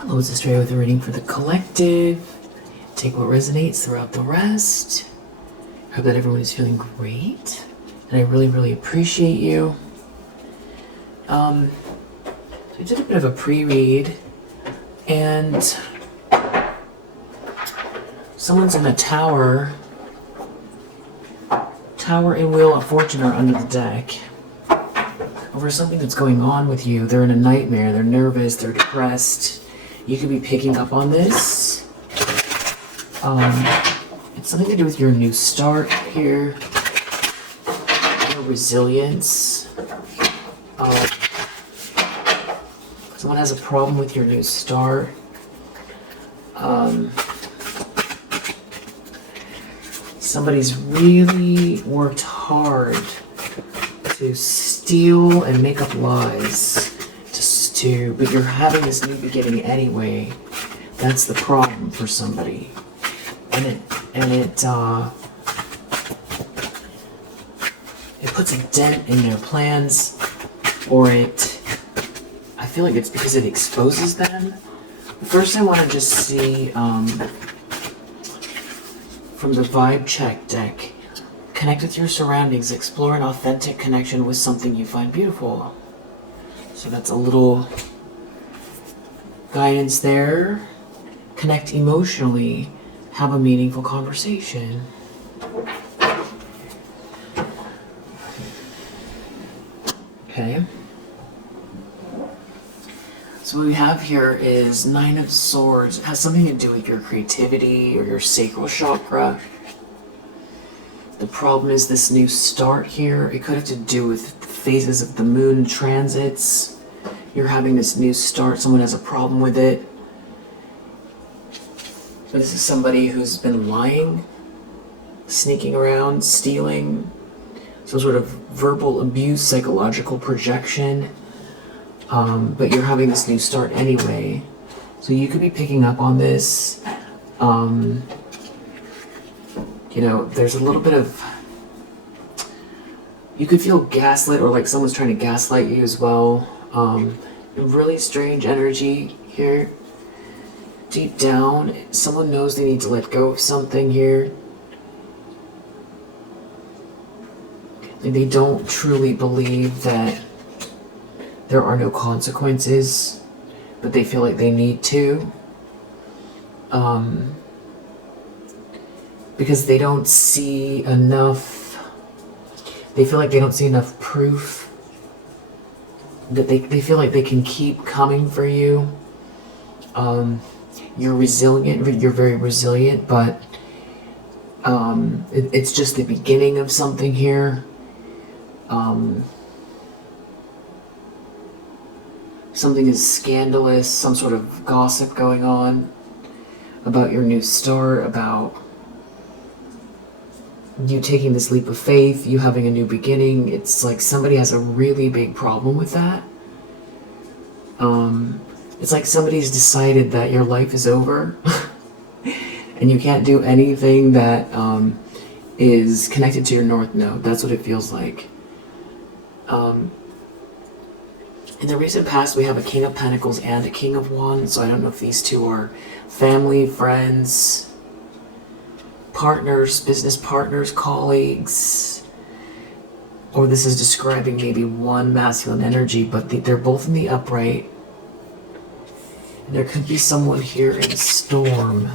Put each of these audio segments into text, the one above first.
Hello, this is Trey with a reading for the collective. Take what resonates, throw out the rest. I hope that everyone is feeling great. And I really, really appreciate you. So I did a bit of a pre-read, and someone's in a tower. Tower and Wheel of Fortune are under the deck. Over something that's going on with you. They're in a nightmare, they're nervous, they're depressed. You could be picking up on this. It's something to do with your new start here. Your resilience. Someone has a problem with your new start. Somebody's really worked hard to steal and make up lies. But you're having this new beginning anyway. That's the problem for somebody. And it puts a dent in their plans, or I feel like it's because it exposes them. First I want to just see from the vibe check deck, connect with your surroundings, explore an authentic connection with something you find beautiful. So that's a little guidance there. Connect emotionally, have a meaningful conversation. Okay. So what we have here is Nine of Swords. It has something to do with your creativity or your sacral chakra. The problem is this new start here. It could have to do with phases of the moon transits. You're having this new start. Someone has a problem with it. But this is somebody who's been lying, sneaking around, stealing, some sort of verbal abuse, psychological projection. But you're having this new start anyway. So you could be picking up on this. You know, there's a little bit of... You could feel gaslit, or like someone's trying to gaslight you as well. Really strange energy here. Deep down, someone knows they need to let go of something here. And they don't truly believe that there are no consequences, but they feel like they need to. Because they don't see enough, they feel like they don't see enough proof that they feel like they can keep coming for you. You're resilient, you're very resilient, but it's just the beginning of something here. Something is scandalous, some sort of gossip going on about your new start, about you taking this leap of faith, you having a new beginning. It's like somebody has a really big problem with that. It's like somebody's decided that your life is over and you can't do anything that is connected to your North Node. That's what it feels like. In the recent past, we have a King of Pentacles and a King of Wands, so I don't know if these two are family, friends, partners, business partners, colleagues, or this is describing maybe one masculine energy, but they're both in the upright. And there could be someone here in a storm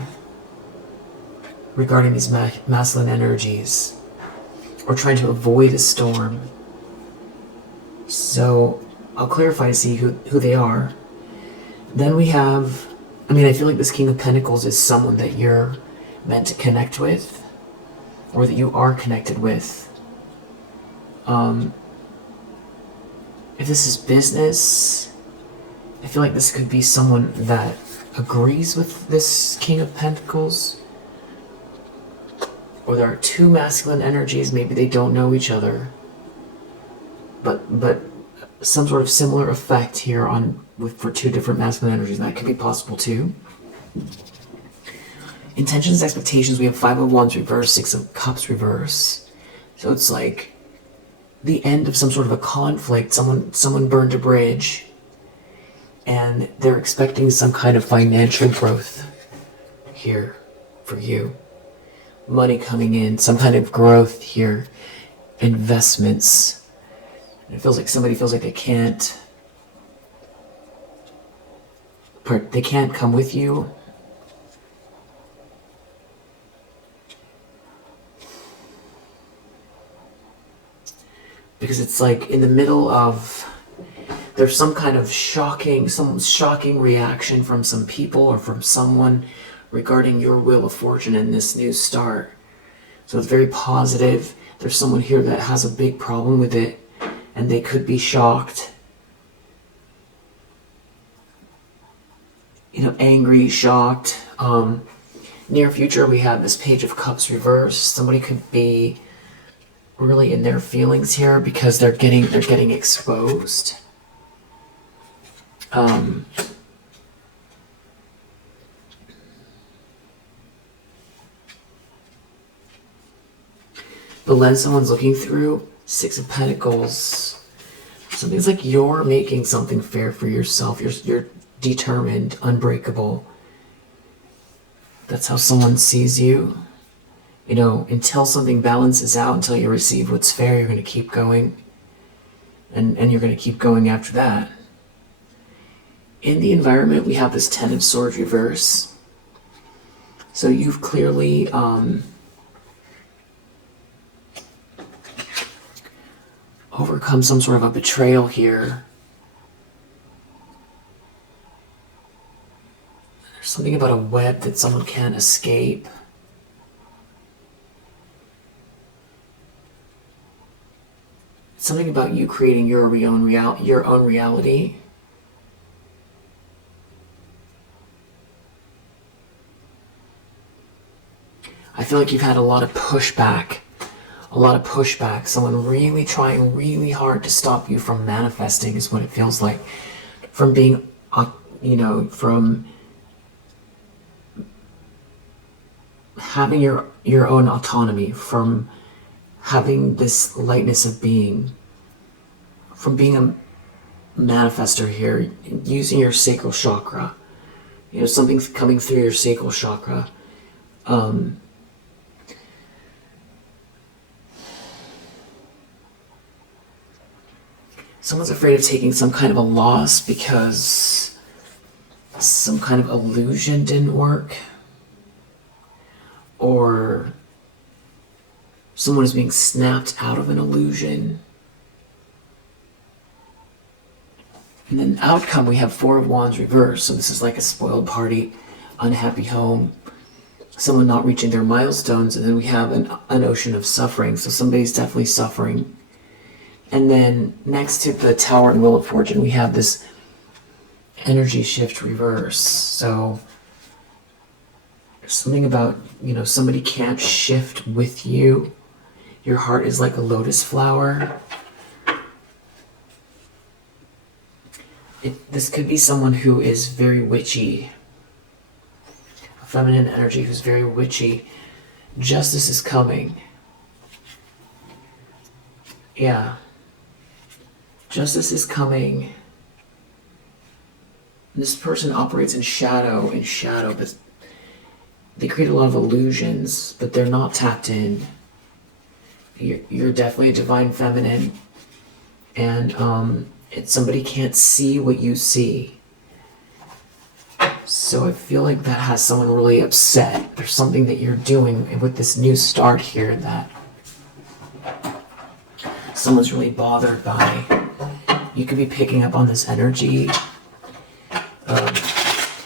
regarding these masculine energies, or trying to avoid a storm. So I'll clarify to see who they are. Then we have, I feel like this King of Pentacles is someone that you're meant to connect with, or that you are connected with. If this is business, I feel like this could be someone that agrees with this King of Pentacles. Or there are two masculine energies, maybe they don't know each other. But some sort of similar effect here for two different masculine energies. That could be possible too. Intentions, expectations, we have 5 of Wands reverse, 6 of Cups reverse. So it's like the end of some sort of a conflict. Someone burned a bridge, and they're expecting some kind of financial growth here for you. Money coming in, some kind of growth here, investments. And it feels like somebody feels like they can't come with you. Because it's like in the middle of, there's some kind of shocking reaction from some people or from someone regarding your wheel of fortune and this new start. So it's very positive. There's someone here that has a big problem with it, and they could be shocked. You know, angry, shocked. Near future, we have this Page of Cups reversed. Somebody could be really in their feelings here because they're getting exposed. The lens someone's looking through, Six of Pentacles. Something's like you're making something fair for yourself. You're determined, unbreakable. That's how someone sees you. You know, until something balances out, until you receive what's fair, you're going to keep going. And you're going to keep going after that. In the environment, we have this Ten of Swords reverse. So you've clearly overcome some sort of a betrayal here. There's something about a web that someone can't escape. Something about you creating your own reality. I feel like you've had a lot of pushback. Someone really trying really hard to stop you from manifesting is what it feels like. From being, from having your own autonomy, from having this lightness of being, from being a manifester here, using your sacral chakra. You know, something's coming through your sacral chakra. Someone's afraid of taking some kind of a loss because some kind of illusion didn't work. Or someone is being snapped out of an illusion. And then outcome, we have Four of Wands reversed. So this is like a spoiled party, unhappy home, someone not reaching their milestones. And then we have an ocean of suffering. So somebody's definitely suffering. And then next to the Tower and Wheel of Fortune, we have this energy shift reverse. So there's something about, somebody can't shift with you. Your heart is like a lotus flower. This could be someone who is very witchy. A feminine energy who's very witchy. Justice is coming. Yeah. Justice is coming. This person operates in shadow, but they create a lot of illusions, but they're not tapped in. You're definitely a divine feminine, and somebody can't see what you see. So I feel like that has someone really upset. There's something that you're doing with this new start here that someone's really bothered by. You could be picking up on this energy.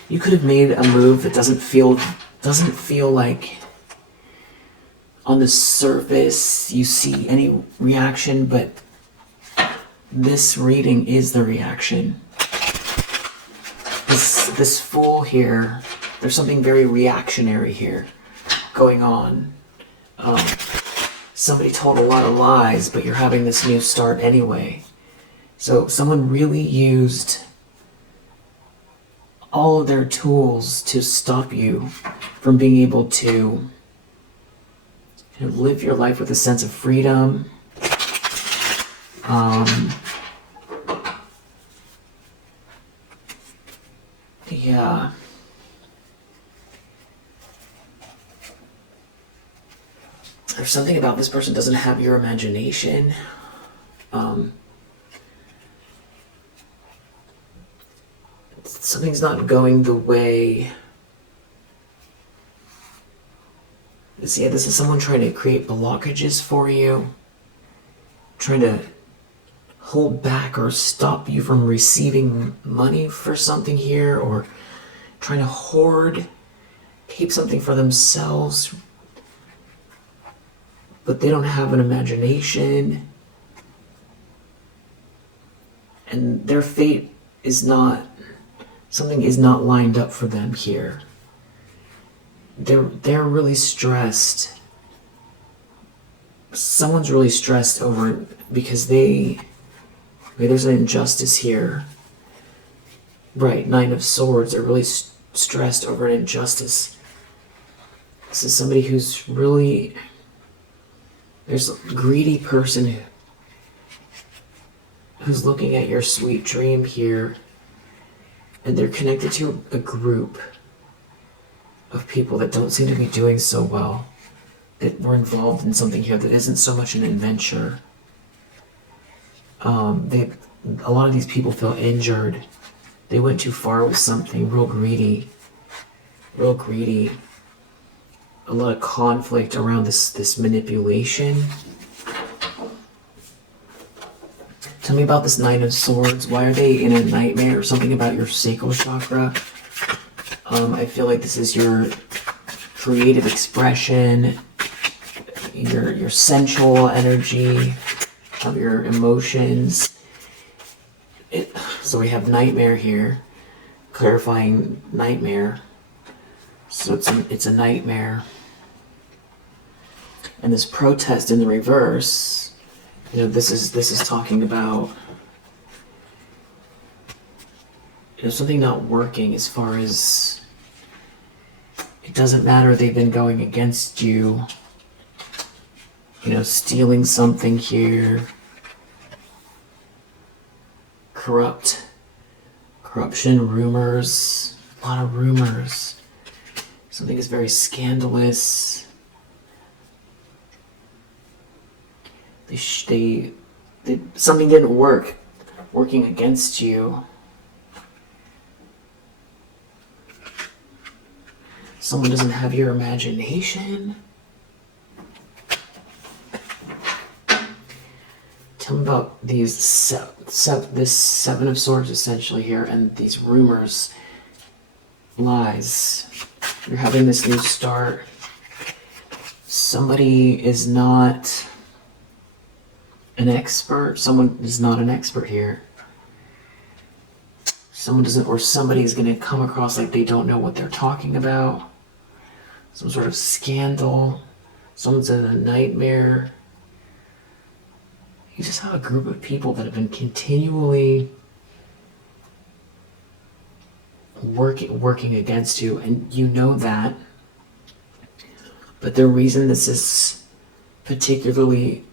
You could have made a move that doesn't feel like on the surface you see any reaction, but this reading is the reaction. This Fool here, there's something very reactionary here going on. Somebody told a lot of lies, but you're having this new start anyway. So someone really used all of their tools to stop you from being able to live your life with a sense of freedom. Yeah. There's something about this person doesn't have your imagination. Something's not going the way. Yeah, this is someone trying to create blockages for you, trying to hold back or stop you from receiving money for something here, or trying to hoard, keep something for themselves, but they don't have an imagination, and their fate is not, something is not lined up for them here. They're really stressed. Someone's really stressed over it because there's an injustice here. Right, Nine of Swords. They're really stressed over an injustice. This is somebody who's really, there's a greedy person who's looking at your sweet dream here, and they're connected to a group of people that don't seem to be doing so well, that were involved in something here that isn't so much an adventure. A lot of these people feel injured. They went too far with something, real greedy. A lot of conflict around this manipulation. Tell me about this Nine of Swords. Why are they in a nightmare? Or something about your sacral chakra? I feel like this is your creative expression, your sensual energy of your emotions. So we have nightmare here, clarifying nightmare. So it's a nightmare. And this protest in the reverse, this is talking about something not working, as far as it doesn't matter, they've been going against you, stealing something here, corruption, rumors, a lot of rumors, something is very scandalous. Something didn't working against you. Someone doesn't have your imagination. Tell me about these this Seven of Swords essentially here, and these rumors, lies. You're having this new start. Somebody is not an expert. Someone is not an expert here. Somebody's going to come across like they don't know what they're talking about. Some sort of scandal. Someone's in a nightmare. You just have a group of people that have been continually working against you, and you know that. But the reason this is particularly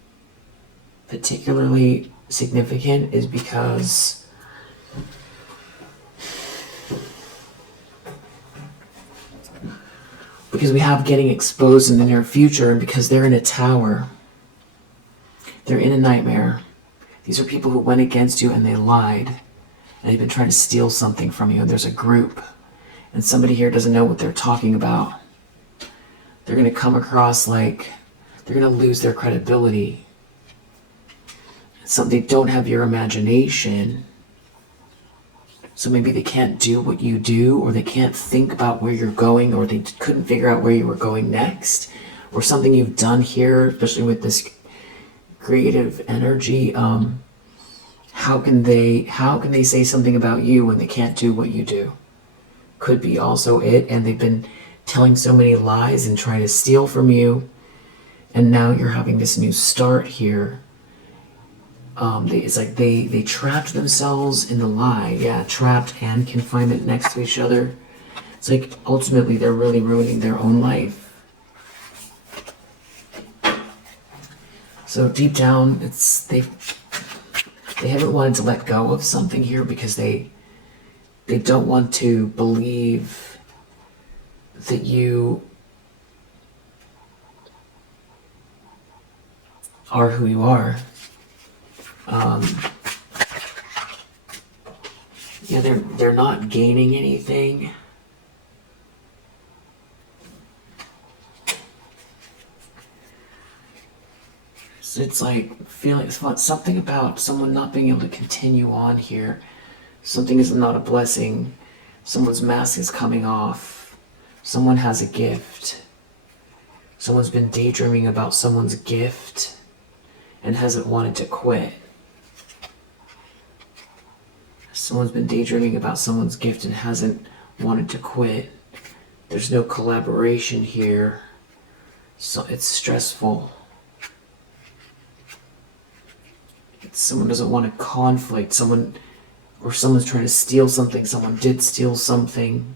significant is because we have getting exposed in the near future, and because they're in a tower. They're in a nightmare. These are people who went against you and they lied. And they've been trying to steal something from you. And there's a group. And somebody here doesn't know what they're talking about. They're going to come across like they're going to lose their credibility. They don't have your imagination. So maybe they can't do what you do, or they can't think about where you're going, or they couldn't figure out where you were going next, or something you've done here, especially with this creative energy. How can they say something about you when they can't do what you do? Could be also it, and they've been telling so many lies and trying to steal from you, and now you're having this new start here. It's like they trapped themselves in the lie. Yeah, trapped and confinement next to each other. It's like ultimately they're really ruining their own life. So deep down, they haven't wanted to let go of something here because they They don't want to believe that you are who you are. Yeah, they're not gaining anything. So it's like feeling something about someone not being able to continue on here. Something is not a blessing. Someone's mask is coming off. Someone has a gift. Someone's been daydreaming about someone's gift and hasn't wanted to quit. Someone's been daydreaming about someone's gift and hasn't wanted to quit. There's no collaboration here, so it's stressful. Someone doesn't want a conflict. Someone's trying to steal something. Someone did steal something.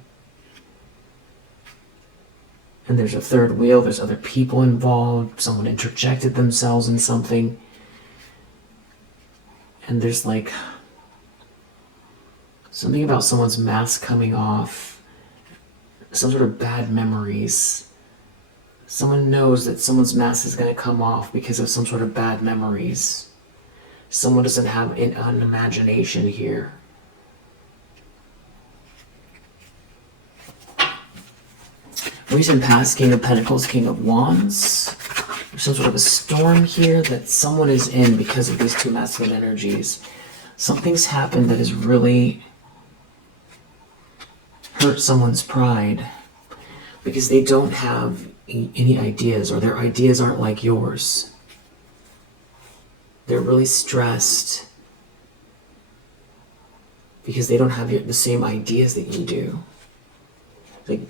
And there's a third wheel. There's other people involved. Someone interjected themselves in something. And there's like something about someone's mask coming off. Some sort of bad memories. Someone knows that someone's mask is going to come off because of some sort of bad memories. Someone doesn't have an imagination here. Recent past, King of Pentacles, King of Wands. There's some sort of a storm here that someone is in because of these two masculine energies. Something's happened that has really hurt someone's pride because they don't have any ideas, or their ideas aren't like yours. They're really stressed because they don't have the same ideas that you do. Like,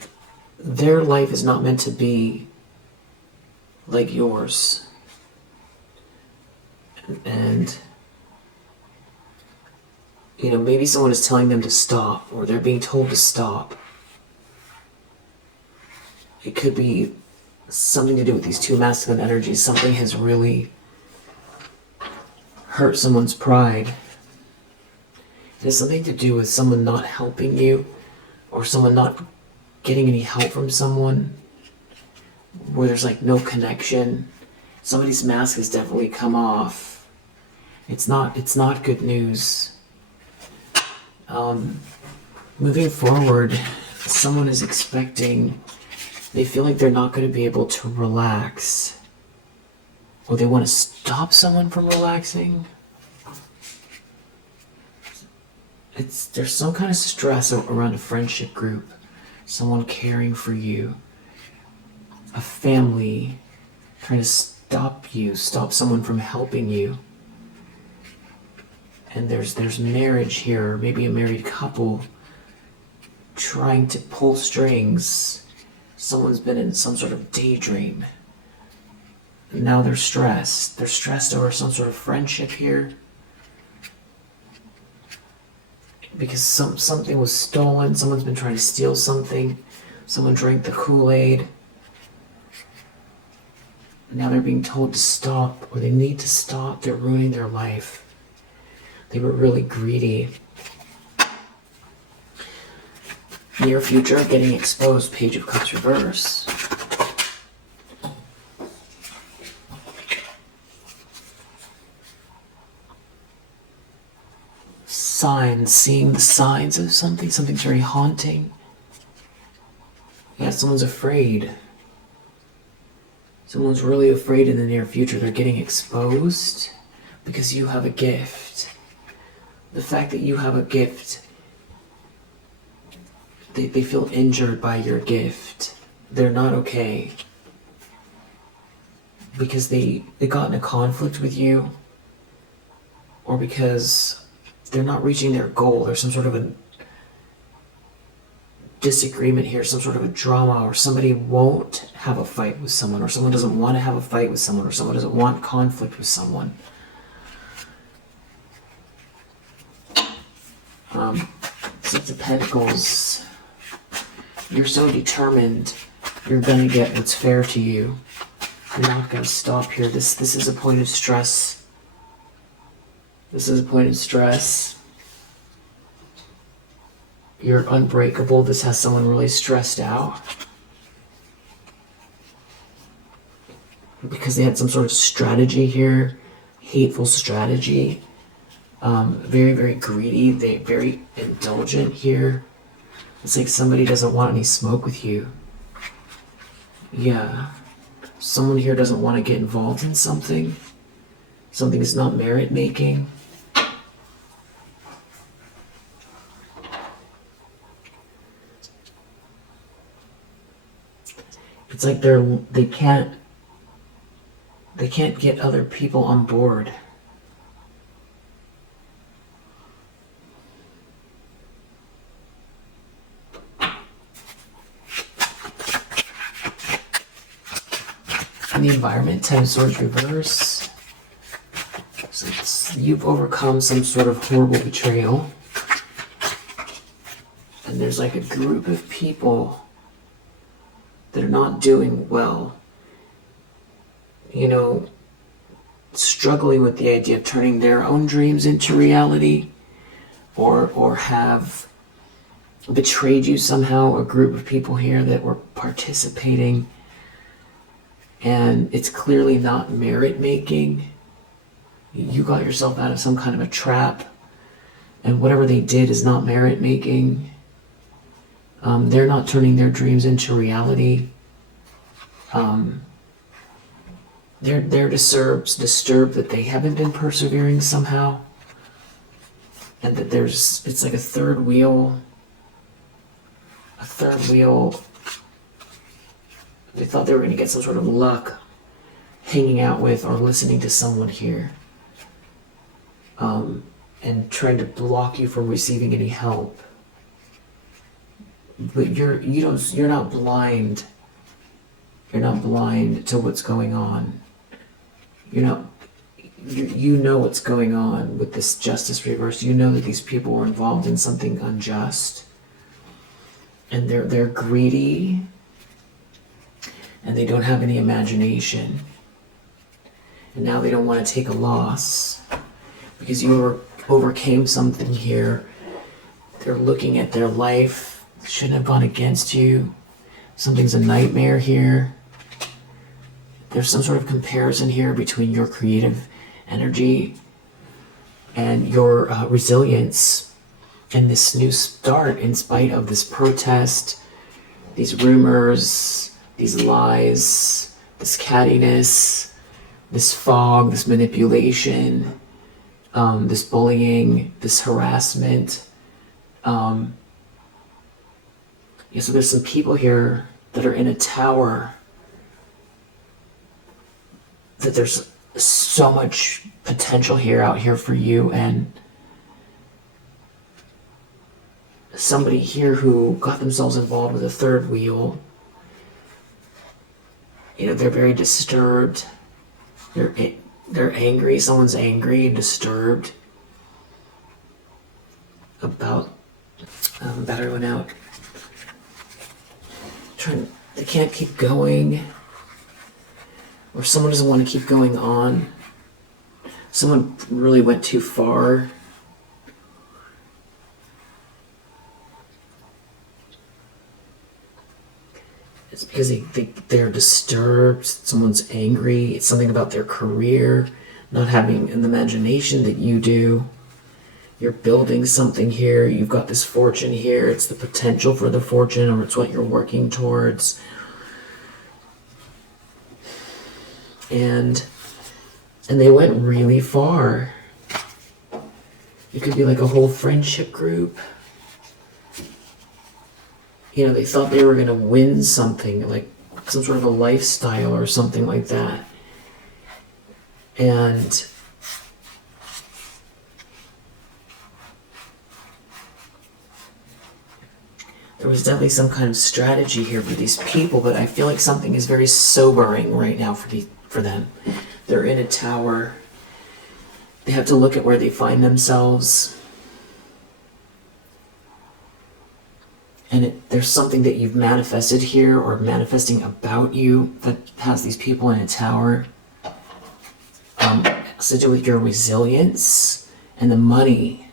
their life is not meant to be like yours. And, you know, maybe someone is telling them to stop, or they're being told to stop. It could be something to do with these two masculine energies. Something has really hurt someone's pride. It has something to do with someone not helping you, or someone not getting any help from someone, where there's like no connection. Somebody's mask has definitely come off. It's not good news. Moving forward, someone is expecting, they feel like they're not going to be able to relax, or they want to stop someone from relaxing. There's some kind of stress around a friendship group, someone caring for you, a family trying to stop someone from helping you. And there's marriage here, maybe a married couple trying to pull strings. Someone's been in some sort of daydream. And now they're stressed. They're stressed over some sort of friendship here. Because something was stolen. Someone's been trying to steal something. Someone drank the Kool-Aid. Now they're being told to stop, or they need to stop. They're ruining their life. They were really greedy. Near future, getting exposed, Page of Cups reverse. Signs, seeing the signs of something's very haunting. Yeah, someone's afraid. Someone's really afraid in the near future. They're getting exposed because you have a gift. The fact that you have a gift, they feel injured by your gift. They're not okay. Because they got in a conflict with you, or because they're not reaching their goal. There's some sort of a disagreement here, some sort of a drama, or somebody won't have a fight with someone, or someone doesn't want to have a fight with someone, or someone doesn't want conflict with someone. Six of Pentacles. You're so determined. You're gonna get what's fair to you. You're not gonna stop here. This is a point of stress. This is a point of stress. You're unbreakable. This has someone really stressed out because they had some sort of strategy here, hateful strategy. Very, very greedy. They're very indulgent here. It's like somebody doesn't want any smoke with you. Yeah. Someone here doesn't want to get involved in something. Something is not merit making. It's like they can't get other people on board. In the environment, 10 of Swords reverse. So you've overcome some sort of horrible betrayal. And there's like a group of people that are not doing well. You know, struggling with the idea of turning their own dreams into reality, or have betrayed you somehow, a group of people here that were participating, and it's clearly not merit making. You got yourself out of some kind of a trap, and whatever they did is not merit making. They're not turning their dreams into reality. They're disturbed that they haven't been persevering somehow, and that it's like a third wheel. They thought they were going to get some sort of luck hanging out with or listening to someone here, and trying to block you from receiving any help. But you're not blind. You're not blind to what's going on. You know what's going on with this justice reverse. You know that these people were involved in something unjust, and they're greedy, and they don't have any imagination. And now they don't want to take a loss because you overcame something here. They're looking at their life. Shouldn't have gone against you. Something's a nightmare here. There's some sort of comparison here between your creative energy and your resilience and this new start, in spite of this protest, these rumors, these lies, this cattiness, this fog, this manipulation, this bullying, this harassment. So there's some people here that are in a tower, that there's so much potential out here for you, and somebody here who got themselves involved with a third wheel. They're very disturbed. They're angry. Someone's angry and disturbed about everyone out. They can't keep going, or someone doesn't want to keep going on. Someone really went too far. It's because they're disturbed. Someone's angry. It's something about their career, not having an imagination that you do. You're building something here. You've got this fortune here. It's the potential for the fortune, or it's what you're working towards. And they went really far. It could be like a whole friendship group. They thought they were going to win something, like some sort of a lifestyle or something like that. And there was definitely some kind of strategy here for these people, but I feel like something is very sobering right now for them. They're in a tower. They have to look at where they find themselves. And there's something that you've manifested here, or manifesting about you, that has these people in a tower. It's to do with your resilience and the money,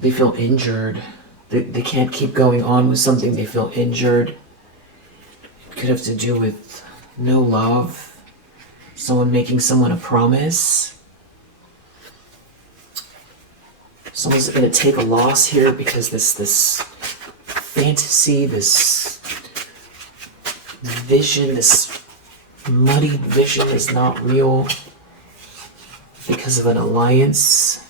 They feel injured. They can't keep going on with something. They feel injured. It could have to do with no love. Someone making someone a promise. Someone's going to take a loss here because this fantasy, this vision, this muddied vision is not real because of an alliance.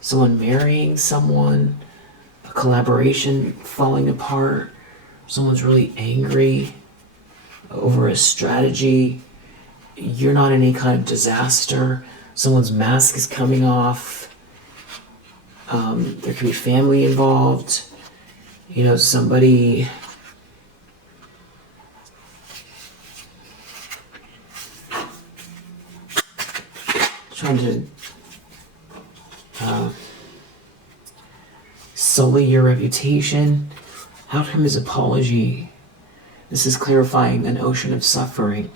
Someone marrying someone, a collaboration falling apart. Someone's really angry over a strategy. You're not in any kind of disaster. Someone's mask is coming off. There could be family involved. You know, somebody trying to sully your reputation. Outcome is apology. This is clarifying an ocean of suffering.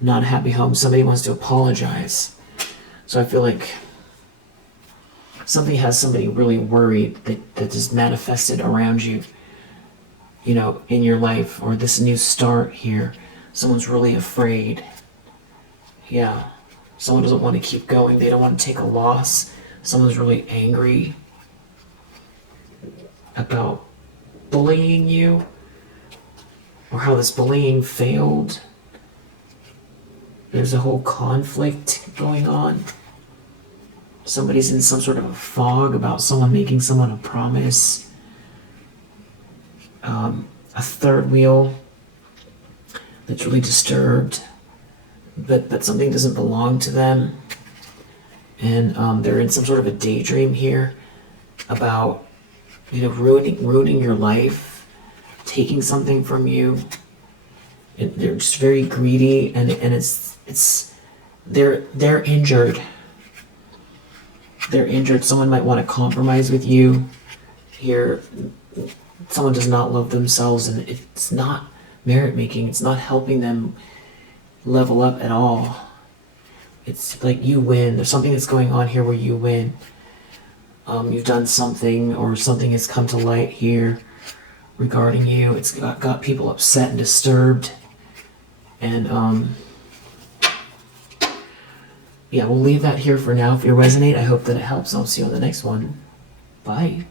Not a happy home. Somebody wants to apologize. So I feel like something has somebody really worried that is manifested around you, you know, in your life, or this new start here. Someone's really afraid. Yeah. Someone doesn't want to keep going. They don't want to take a loss. Someone's really angry about bullying you, or how this bullying failed. There's a whole conflict going on. Somebody's in some sort of a fog about someone making someone a promise. A third wheel that's really disturbed, but something doesn't belong to them. And they're in some sort of a daydream here about, you know, ruining your life, taking something from you. And they're just very greedy, and they're injured. They're injured. Someone might want to compromise with you here. Someone does not love themselves, and it's not merit making. It's not helping them level up at all. It's like you win. There's something that's going on here where you win. You've done something, or something has come to light here regarding you. It's got people upset and disturbed. And yeah, we'll leave that here for now. If you resonate, I hope that it helps. I'll see you on the next one. Bye.